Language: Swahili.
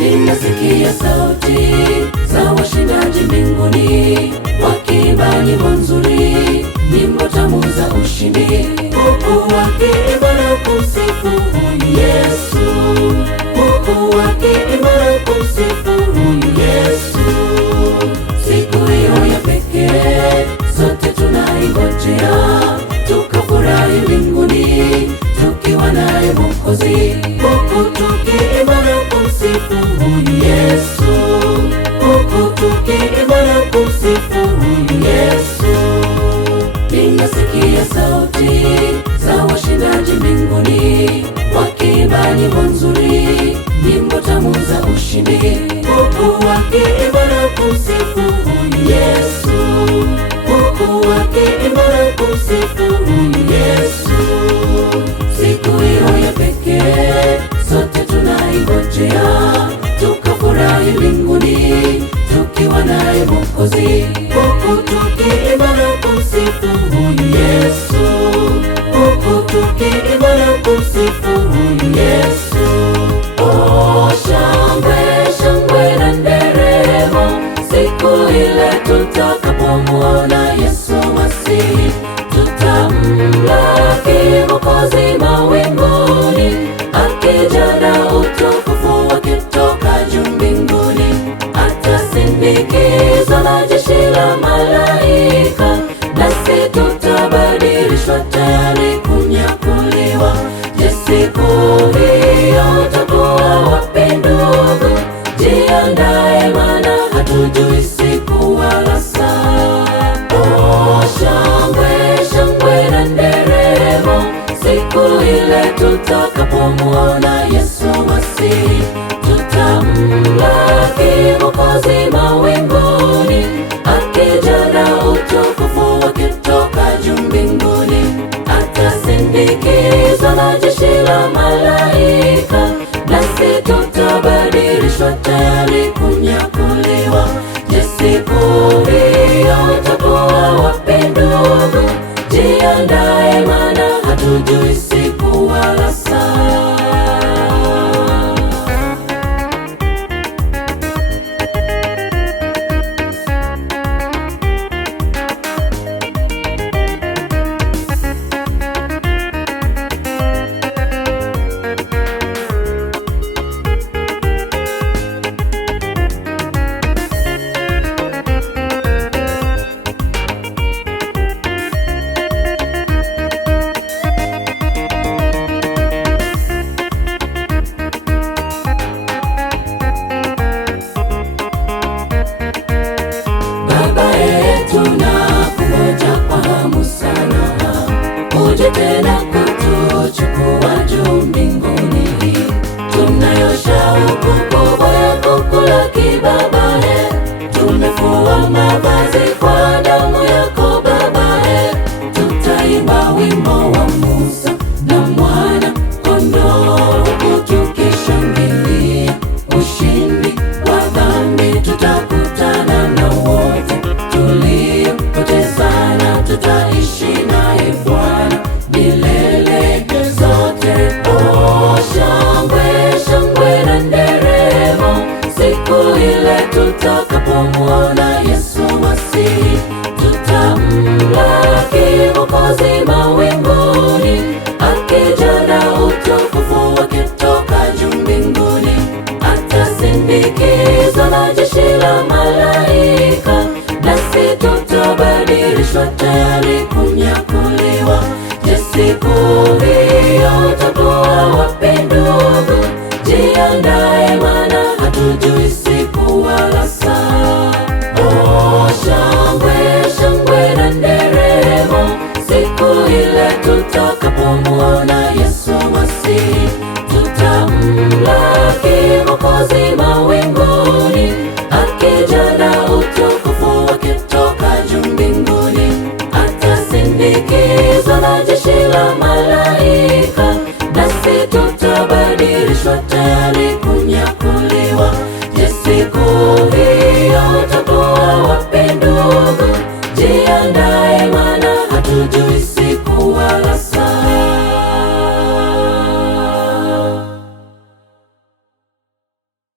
Ninasikia sauti za washindaji mbinguni, wakiimba nyimbo nzuri, nyimbo tamu za ushindi, huku wakiimba na kumsifu huyu Yesu, huku wakiimba na kumsifu huyu Yesu. Siku hiyo ya pekee sote tunaingojea, tukafurahi mbinguni tukiwa naye Mwokozi, huku tukiimba na kumsifu huyu Yesu, huku tukiimba na kumsifu huyu Yesu. Ninasikia sauti za washindaji mbinguni, wakiimba nyimbo nzuri, nyimbo tamu za ushindi, huku wakiimba na kumsifu huyu Yesu, huku wakiimba na kumsifu huyu Yesu. Siku hiyo ya pekee sote tunaingojea, tukafurahi mbinguni tukiwa naye Mwokozi, huku tukiimba na kumsifu huyu Yesu, huku tukiimba na kumsifu huyu Yesu. Oh, shangwe shangwe na nderemo, siku ile tutakapomwona Yesu Masihi, tutamlaki Mwokozi mawinguni, akija na utukufu wake toka juu mbinguni, atasindikizwa na jeshi la malaika, nasi tutabadilishwa tayari kunyakuliwa. Je, siku hiyo takuwa wapi ndugu? Jiandae, maana hatujui siku wala saa. Oh, shangwe shangwe na nderemo, siku ile tutakapomwona Yesu Masihi, tutamlaki Mwokozi mawinguni, akija na utukufu wake toka juu mbinguni, atasindikizwa na jeshi la malaika, nasi tutabadilishwa tayari kunyakuliwa. Je, siku hiyo takuwa wapi ndugu? Jiandae, maana hatujui siku wala saa. Uje tena kutuchukua juu mbinguni, tunayo shauku kubwa ya kukulaki Baba. Tumefua mavazi kwa damu yako Baba, tutaimba wimbo wa Musa na mwana kondoo, huku tukishangilia ushindi wa dhambi. Tutakutana na wote tuliopotezana, tutaishi naye Bwana milele zote. Oh, shangwe shangwe na nderemo, siku ile tutakapomwona Yesu Masihi, tutamlaki Mwokozi mawinguni, akija na utukufu wake toka juu mbinguni, atasindikizwa na jeshi la malaika, nasi tutabadilishwa tayari kunyakuliwa. Je, siku hiyo takuwa wapi ndugu? Jiandae, maana hatujui siku wala saa. Oh, shangwe shangwe na nderemo, siku ile tutakapomwona Yesu Masihi, tutamlaki Mwokozi